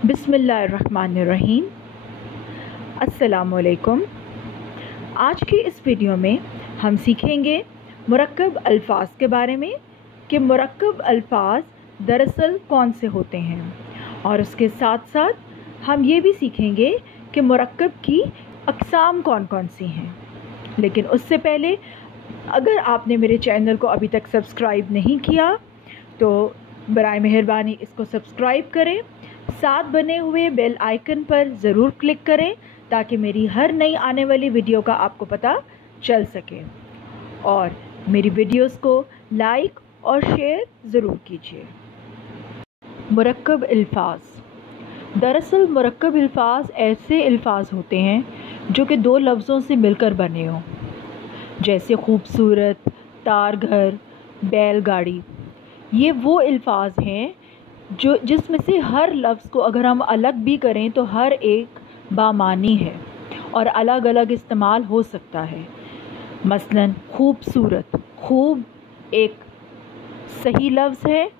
बिस्मिल्लाहिर्रहमानिर्रहीम। अस्सलामु अलैकुम। आज की इस वीडियो में हम सीखेंगे मुरक्कब अल्फाज के बारे में कि मुरक्कब अल्फाज दरअसल कौन से होते हैं, और उसके साथ साथ हम ये भी सीखेंगे कि मुरक्कब की अक़साम कौन कौन सी हैं। लेकिन उससे पहले अगर आपने मेरे चैनल को अभी तक सब्सक्राइब नहीं किया तो बराए मेहरबानी इसको सब्सक्राइब करें, साथ बने हुए बेल आइकन पर ज़रूर क्लिक करें ताकि मेरी हर नई आने वाली वीडियो का आपको पता चल सके, और मेरी वीडियोस को लाइक और शेयर ज़रूर कीजिए। मुरक्कब अल्फाज। दरअसल मुरक्कब अल्फाज ऐसे अल्फाज होते हैं जो कि दो लफ्ज़ों से मिलकर बने हों, जैसे खूबसूरत, तार घर, बैलगाड़ी। ये वो अल्फाज हैं जो जिसमें से हर लफ्ज़ को अगर हम अलग भी करें तो हर एक बामानी है और अलग अलग इस्तेमाल हो सकता है। मसलन खूबसूरत, खूब एक सही लफ्ज़ है,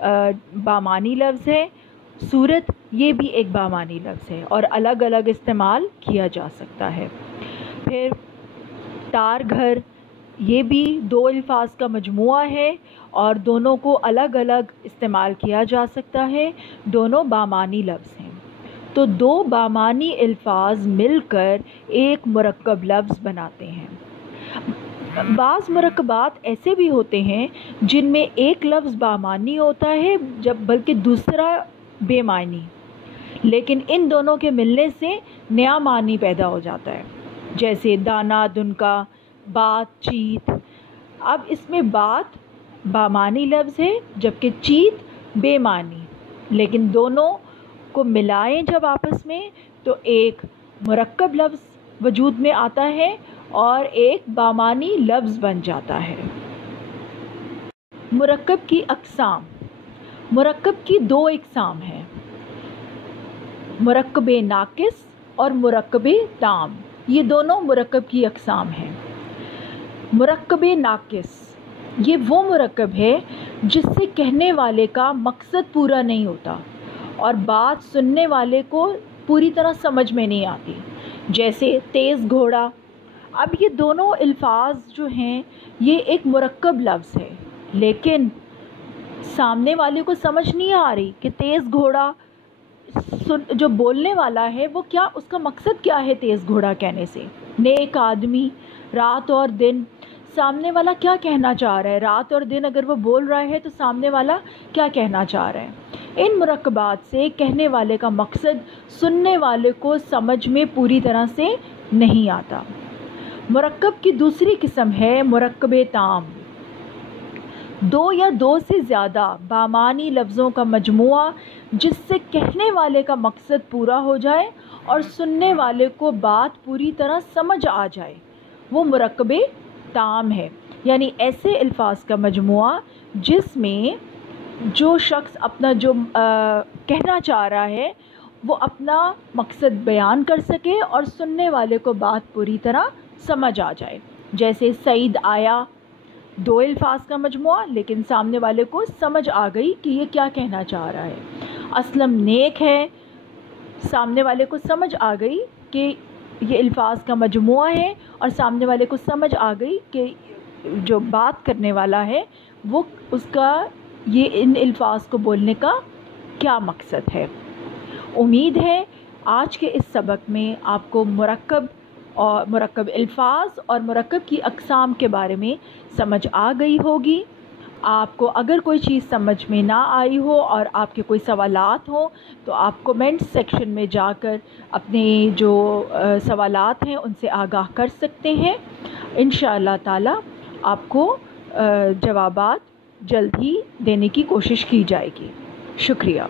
बामानी लफ्ज़ है। सूरत ये भी एक बामानी लफ्ज़ है और अलग अलग इस्तेमाल किया जा सकता है। फिर तार घर, ये भी दो अल्फाज का मजमुआ है और दोनों को अलग अलग इस्तेमाल किया जा सकता है। दोनों बामानी लफ्ज़ हैं, तो दो बामानी अल्फाज मिलकर एक मुरक्कब लफ्ज़ बनाते हैं। बाज़ मुरक्कबात ऐसे भी होते हैं जिनमें एक लफ्ज़ बामानी होता है जब बल्कि दूसरा बेमानी, लेकिन इन दोनों के मिलने से नया मानी पैदा हो जाता है, जैसे दाना दुनका, बातचीत। अब इसमें बात बामानी लफ्ज़ है जबकि चीत बेमानी, लेकिन दोनों को मिलाएं जब आपस में तो एक मुरक्कब लफ्ज़ वजूद में आता है और एक बामानी लफ्ज़ बन जाता है। मुरक्कब की अक़साम। मुरक्कब की दो अक़साम हैं, मुरक्कब नाक़िस और मुरक्कब ताम। ये दोनों मुरक्कब की अक़साम हैं। मुरक्कब नाक़िस ये वो मुरक्कब है जिससे कहने वाले का मकसद पूरा नहीं होता और बात सुनने वाले को पूरी तरह समझ में नहीं आती, जैसे तेज़ घोड़ा। अब ये दोनों अल्फाज जो हैं ये एक मुरक्कब लफ्ज़ है, लेकिन सामने वाले को समझ नहीं आ रही कि तेज़ घोड़ा जो बोलने वाला है वो क्या, उसका मकसद क्या है तेज़ घोड़ा कहने से। नेक आदमी, रात और दिन, सामने वाला क्या कहना चाह रहा है। रात और दिन अगर वो बोल रहा है तो सामने वाला क्या कहना चाह रहा है। इन मुरक्कबात से कहने वाले का मकसद सुनने वाले को समझ में पूरी तरह से नहीं आता। मुरक्कब की दूसरी किस्म है मुरक्कब ताम। दो या दो से ज़्यादा बामानी लफ्ज़ों का मजमुआ जिससे कहने वाले का मकसद पूरा हो जाए और सुनने वाले को बात पूरी तरह समझ आ जाए, वो मुरक्कब ताम है। यानी ऐसे अल्फाज का मजमुआ जिसमें जो शख्स अपना जो कहना चाह रहा है वो अपना मकसद बयान कर सके और सुनने वाले को बात पूरी तरह समझ आ जाए। जैसे सईद आया, दो अल्फाज का मजमुआ, लेकिन सामने वाले को समझ आ गई कि ये क्या कहना चाह रहा है। असलम नेक है, सामने वाले को समझ आ गई कि ये अल्फाज का मजमुआ है और सामने वाले को समझ आ गई कि जो बात करने वाला है वो उसका ये इन अल्फाज को बोलने का क्या मकसद है। उम्मीद है आज के इस सबक में आपको मुरक्कब और मुरक्कब अल्फाज और मुरक्कब की अक़साम के बारे में समझ आ गई होगी। आपको अगर कोई चीज़ समझ में ना आई हो और आपके कोई सवालात हो तो आप कमेंट सेक्शन में जाकर अपने जो सवालात हैं उनसे आगाह कर सकते हैं। इंशाअल्लाह ताला आपको जवाबात जल्द ही देने की कोशिश की जाएगी। शुक्रिया।